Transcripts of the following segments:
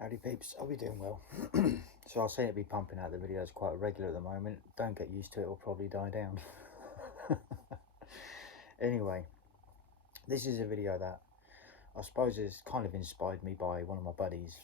Howdy peeps, I'll be doing well. So I'll say it'll be pumping out the videos quite regular at the moment. Don't get used to it, it'll probably die down. Anyway, this is a video that I suppose has kind of inspired me by one of my buddies.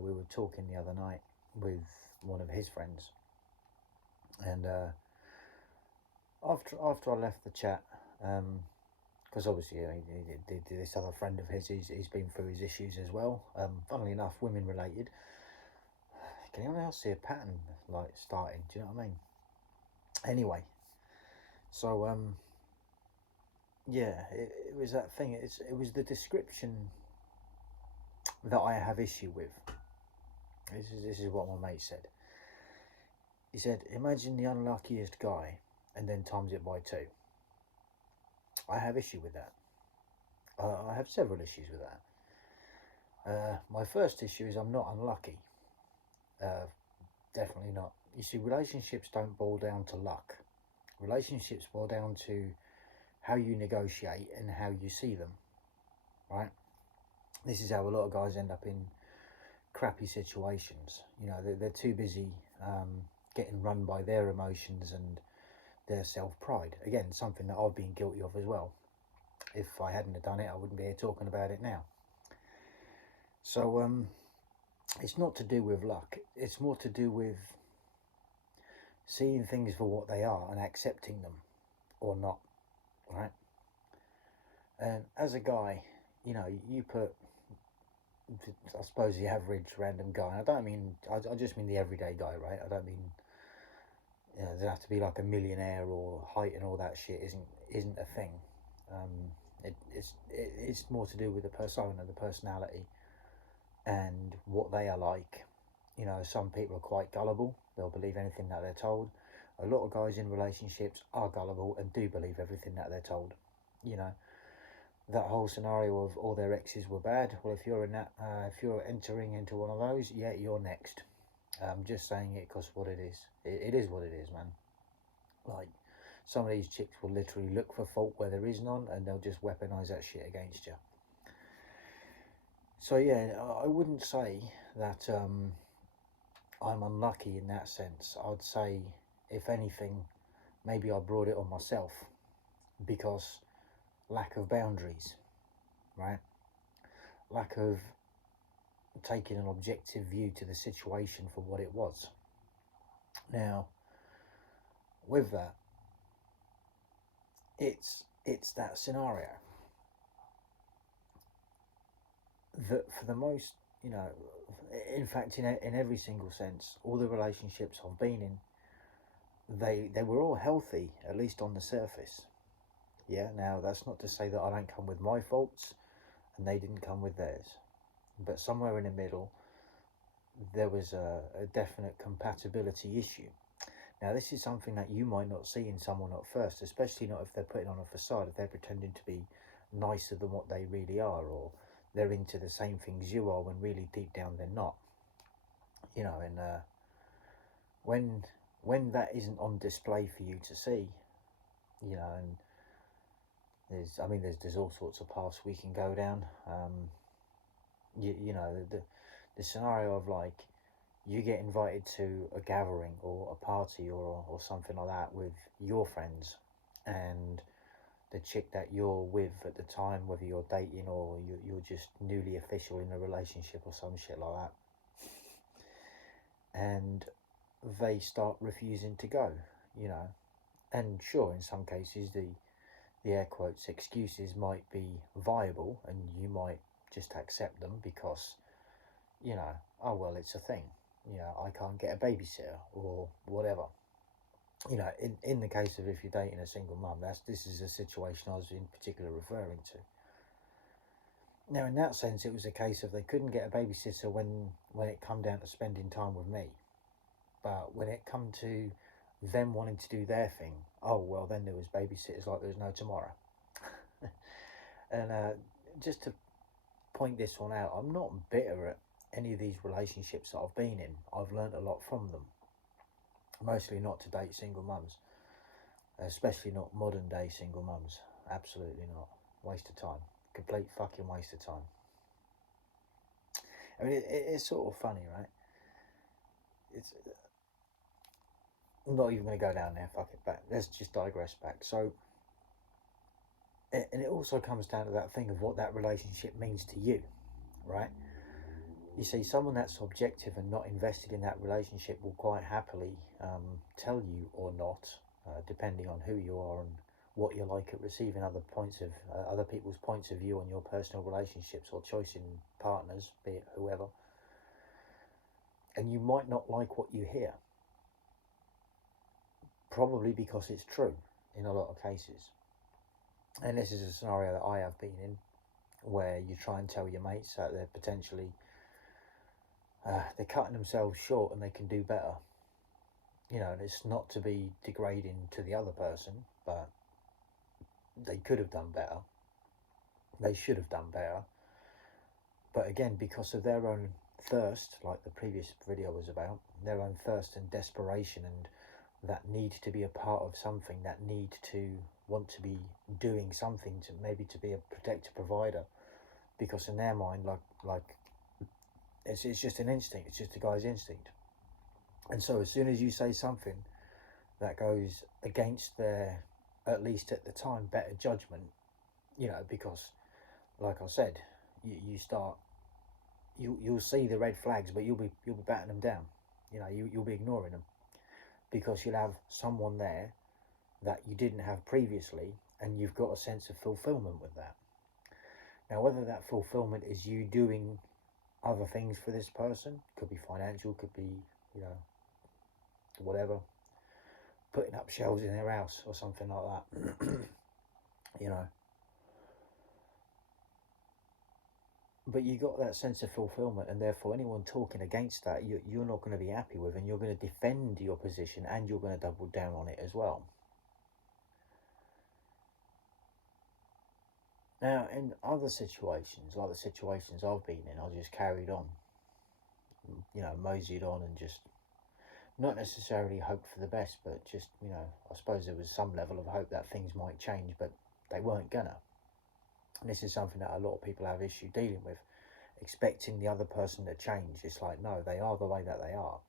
We were talking the other night with one of his friends, and after I left the chat, because obviously this other friend of his, he's been through his issues as well. Funnily enough, women related. Can anyone else see a pattern like starting? Do you know what I mean? Anyway, so yeah, it was that thing. It was the description that I have issue with. This is what my mate said. He said, "Imagine the unluckiest guy, and then times it by 2." I have issue with that. I have several issues with that. My first issue is I'm not unlucky. Definitely not. You see, relationships don't boil down to luck. Relationships boil down to how you negotiate and how you see them, right? This is how a lot of guys end up in crappy situations. You know, they're too busy getting run by their emotions and their self-pride. Again, something that I've been guilty of as well. If I hadn't have done it, I wouldn't be here talking about it now. So it's not to do with luck. It's more to do with seeing things for what they are and accepting them or not, right? And as a guy, you know, you put, I suppose, the average random guy. I don't mean, I just mean the everyday guy, right? I don't mean, you know, doesn't have to be like a millionaire or height and all that shit isn't a thing. It's more to do with the persona, the personality, and what they are like. You know, some people are quite gullible. They'll believe anything that they're told. A lot of guys in relationships are gullible and do believe everything that they're told. You know, that whole scenario of all their exes were bad. Well, if you're in that, if you're entering into one of those, yeah, you're next. I'm just saying it because what it is. It is what it is, man. Like, some of these chicks will literally look for fault where there is none, and they'll just weaponize that shit against you. So yeah, I wouldn't say that I'm unlucky in that sense. I'd say, if anything, maybe I brought it on myself because lack of boundaries, right? Lack of taking an objective view to the situation for what it was. Now, with that, it's that scenario that for the most, you know, in fact, in every single sense, all the relationships I've been in, they were all healthy, at least on the surface. Yeah, now that's not to say that I don't come with my faults and they didn't come with theirs, but somewhere in the middle there was a definite compatibility issue. Now, this is something that you might not see in someone at first, especially not if they're putting on a facade, if they're pretending to be nicer than what they really are, or they're into the same things you are when really deep down they're not. You know, and when that isn't on display for you to see, you know, and there's all sorts of paths we can go down. You know, the scenario of, like, you get invited to a gathering or a party or something like that with your friends, and the chick that you're with at the time, whether you're dating or you're just newly official in a relationship or some shit like that, and they start refusing to go, you know. And sure, in some cases the air quotes excuses might be viable and you might just accept them because, you know, oh well, it's a thing, you know, I can't get a babysitter or whatever. You know, in the case of if you're dating a single mum, this is a situation I was in particular referring to. Now, in that sense, it was a case of they couldn't get a babysitter when it come down to spending time with me, but when it come to them wanting to do their thing, oh well, then there was babysitters like there was no tomorrow. And just to point this one out, I'm not bitter at any of these relationships that I've been in. I've learnt a lot from them. Mostly not to date single mums, especially not modern day single mums. Absolutely not. Waste of time. Complete fucking waste of time. I mean, it's sort of funny, right? It's I'm not even going to go down there. Fuck it. Back. Let's just digress back. So, and it also comes down to that thing of what that relationship means to you, right? You see, someone that's objective and not invested in that relationship will quite happily tell you or not, depending on who you are and what you're like at receiving other people's points of view on your personal relationships or choice in partners, be it whoever. And you might not like what you hear, probably because it's true in a lot of cases. And this is a scenario that I have been in, where you try and tell your mates that they're potentially they're cutting themselves short and they can do better. And it's not to be degrading to the other person, but they could have done better. They should have done better. But again, because of their own thirst, like the previous video was about, their own thirst and desperation and that need to be a part of something, that need to want to be doing something to maybe to be a protector, provider, because in their mind, like it's just an instinct. It's just a guy's instinct. And so as soon as you say something that goes against their, at least at the time, better judgment, because like I said, you'll see the red flags, but you'll be batting them down. You'll be ignoring them because you'll have someone there that you didn't have previously, and you've got a sense of fulfillment with that. Now, whether that fulfillment is you doing other things for this person, could be financial, could be, whatever, putting up shelves in their house or something like that, But you got that sense of fulfillment, and therefore anyone talking against that, you're not going to be happy with, and you're going to defend your position, and you're going to double down on it as well. Now, in other situations, like the situations I've been in, I just carried on, moseyed on and just not necessarily hoped for the best, but just, I suppose there was some level of hope that things might change, but they weren't gonna. And this is something that a lot of people have issue dealing with, expecting the other person to change. It's like, no, they are the way that they are.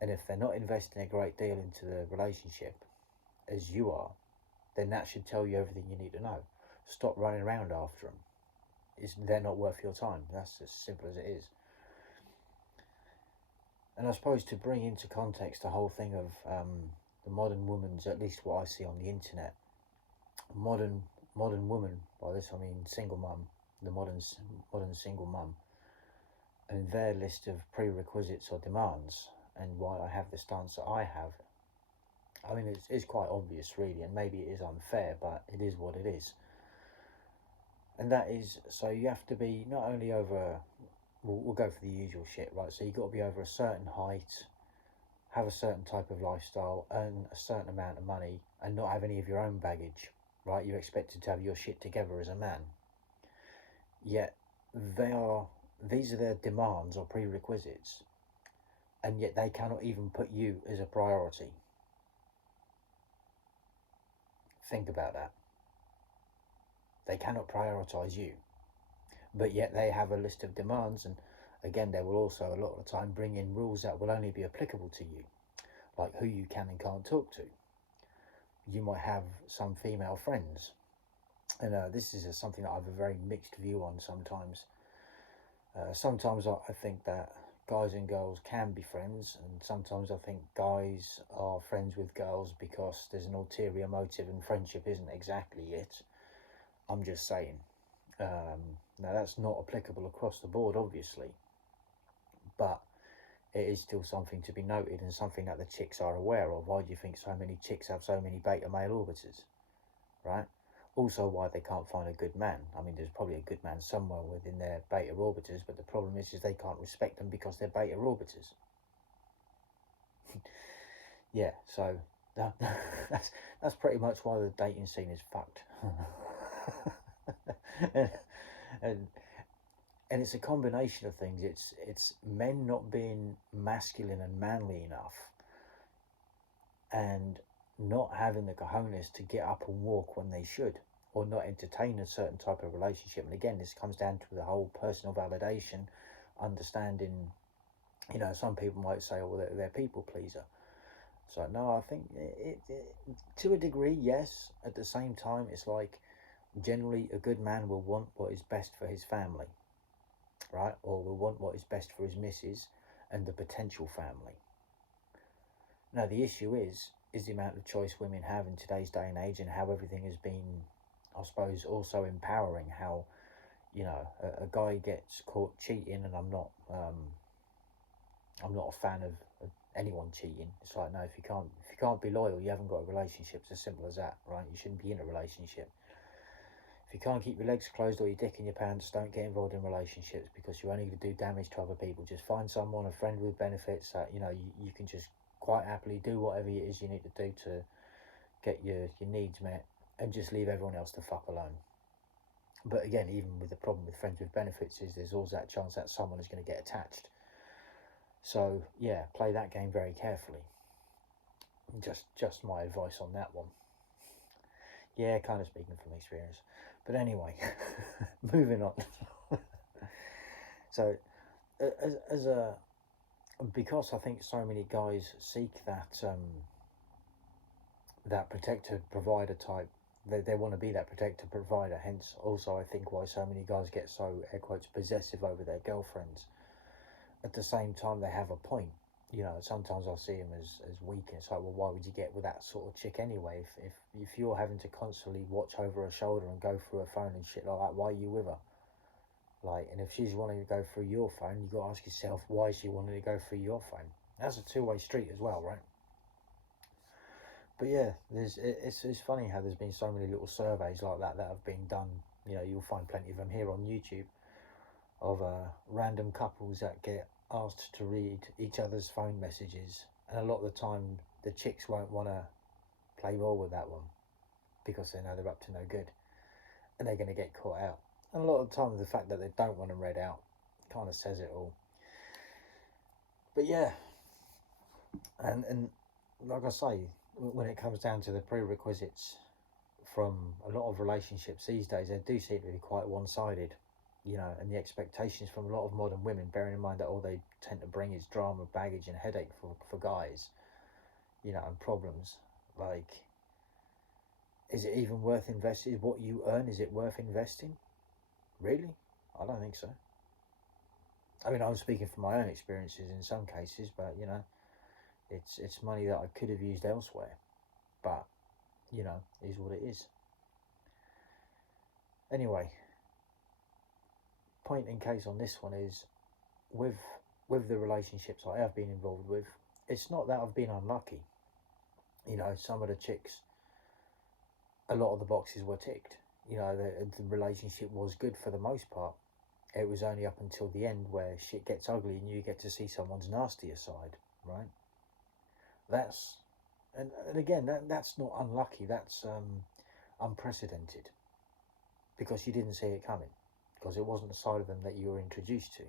And if they're not investing a great deal into the relationship, as you are, then that should tell you everything you need to know. Stop running around after them. They're not worth your time. That's as simple as it is. And I suppose to bring into context the whole thing of the modern woman's, at least what I see on the internet, modern woman, by this I mean single mum, the modern single mum, and their list of prerequisites or demands, and why I have the stance that I have. I mean, it's quite obvious, really, and maybe it is unfair, but it is what it is. And that is, so you have to be not only over, we'll go for the usual shit, right? So you've got to be over a certain height, have a certain type of lifestyle, earn a certain amount of money, and not have any of your own baggage, right? You're expected to have your shit together as a man. Yet these are their demands or prerequisites, and yet they cannot even put you as a priority. Think about that. They cannot prioritize you, but yet they have a list of demands, and again, they will also a lot of the time bring in rules that will only be applicable to you, like who you can and can't talk to. You might have some female friends, and this is something that I have a very mixed view on sometimes. Sometimes I think that guys and girls can be friends, and sometimes I think guys are friends with girls because there's an ulterior motive and friendship isn't exactly it. I'm just saying. Now that's not applicable across the board, obviously, but it is still something to be noted and something that the chicks are aware of. Why do you think so many chicks have so many beta male orbiters, right? Also, why they can't find a good man. I mean, there's probably a good man somewhere within their beta orbiters, but the problem is they can't respect them because they're beta orbiters. Yeah, so that's pretty much why the dating scene is fucked. and it's a combination of things. It's men not being masculine and manly enough, and not having the cojones to get up and walk when they should, or not entertain a certain type of relationship. And again, this comes down to the whole personal validation, understanding, you know, some people might say, oh, they're people pleaser. So no, I think to a degree, yes. At the same time, it's like generally a good man will want what is best for his family, right? Or will want what is best for his missus and the potential family. Now the issue is the amount of choice women have in today's day and age, and how everything has been, I suppose, also empowering. How, you know, a guy gets caught cheating, and I'm not a fan of anyone cheating. It's like, no, if you can't be loyal, you haven't got a relationship. It's as simple as that, right? You shouldn't be in a relationship. If you can't keep your legs closed or your dick in your pants, don't get involved in relationships, because you're only going to do damage to other people. Just find someone, a friend with benefits, that, you know, you can just quite happily do whatever it is you need to do to get your needs met, and just leave everyone else the fuck alone. But again, even with the problem with friends with benefits, is there's always that chance that someone is going to get attached. So yeah, play that game very carefully. Just my advice on that one. Yeah, kind of speaking from experience. But anyway, moving on. So, as a, because I think so many guys seek that protector provider type. They want to be that protector provider. Hence, also, I think why so many guys get so, air quotes, possessive over their girlfriends. At the same time, they have a point. You know, sometimes I see them as weak, and it's like, well, why would you get with that sort of chick anyway? If you're having to constantly watch over her shoulder and go through her phone and shit like that, why are you with her? Like, and if she's wanting to go through your phone, you got to ask yourself, why is she wanting to go through your phone? That's a two-way street as well, right? But yeah, it's funny how there's been so many little surveys like that have been done. You know, you'll find plenty of them here on YouTube, of random couples that get asked to read each other's phone messages, and a lot of the time the chicks won't want to play ball with that one, because they know they're up to no good and they're going to get caught out. And a lot of the time, the fact that they don't want them read out kind of says it all. But yeah, and like I say, when it comes down to the prerequisites from a lot of relationships these days, they do seem to be quite one-sided. You know, and the expectations from a lot of modern women, bearing in mind that all they tend to bring is drama, baggage, and headache for guys, you know, and problems. Like, is it even worth investing? What you earn, is it worth investing? Really? I don't think so. I mean, I'm speaking from my own experiences in some cases, but, you know, it's money that I could have used elsewhere. But, you know, is what it is. Anyway, point in case on this one is, with the relationships I have been involved with, it's not that I've been unlucky. You know, some of the chicks, a lot of the boxes were ticked. You know, the relationship was good for the most part. It was only up until the end where shit gets ugly and you get to see someone's nastier side, right? That's, and again, that's not unlucky. That's unprecedented, because you didn't see it coming, because it wasn't the side of them that you were introduced to.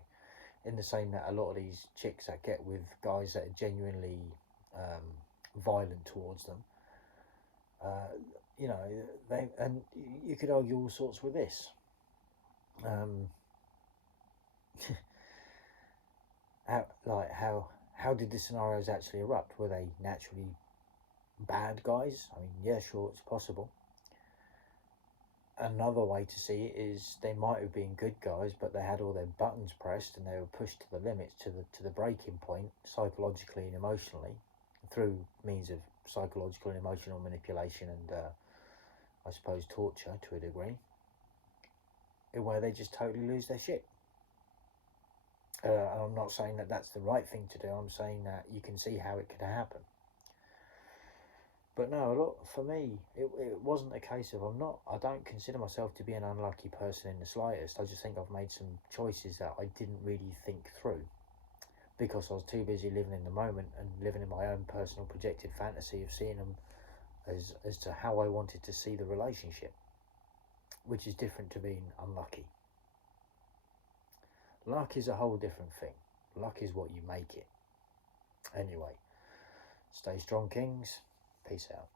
In the same that a lot of these chicks that get with guys that are genuinely violent towards them, you know, they, and you could argue all sorts with this. How did the scenarios actually erupt? Were they naturally bad guys? I mean, yeah, sure, it's possible. Another way to see it is they might have been good guys, but they had all their buttons pressed and they were pushed to the limits, to the breaking point, psychologically and emotionally, through means of psychological and emotional manipulation and I suppose torture to a degree, where they just totally lose their shit. And I'm not saying that that's the right thing to do. I'm saying that you can see how it could happen. But no, look, for me, it wasn't a case of I don't consider myself to be an unlucky person in the slightest. I just think I've made some choices that I didn't really think through, because I was too busy living in the moment and living in my own personal projected fantasy of seeing them as to how I wanted to see the relationship, which is different to being unlucky. Luck is a whole different thing. Luck is what you make it. Anyway, stay strong, kings. Peace out.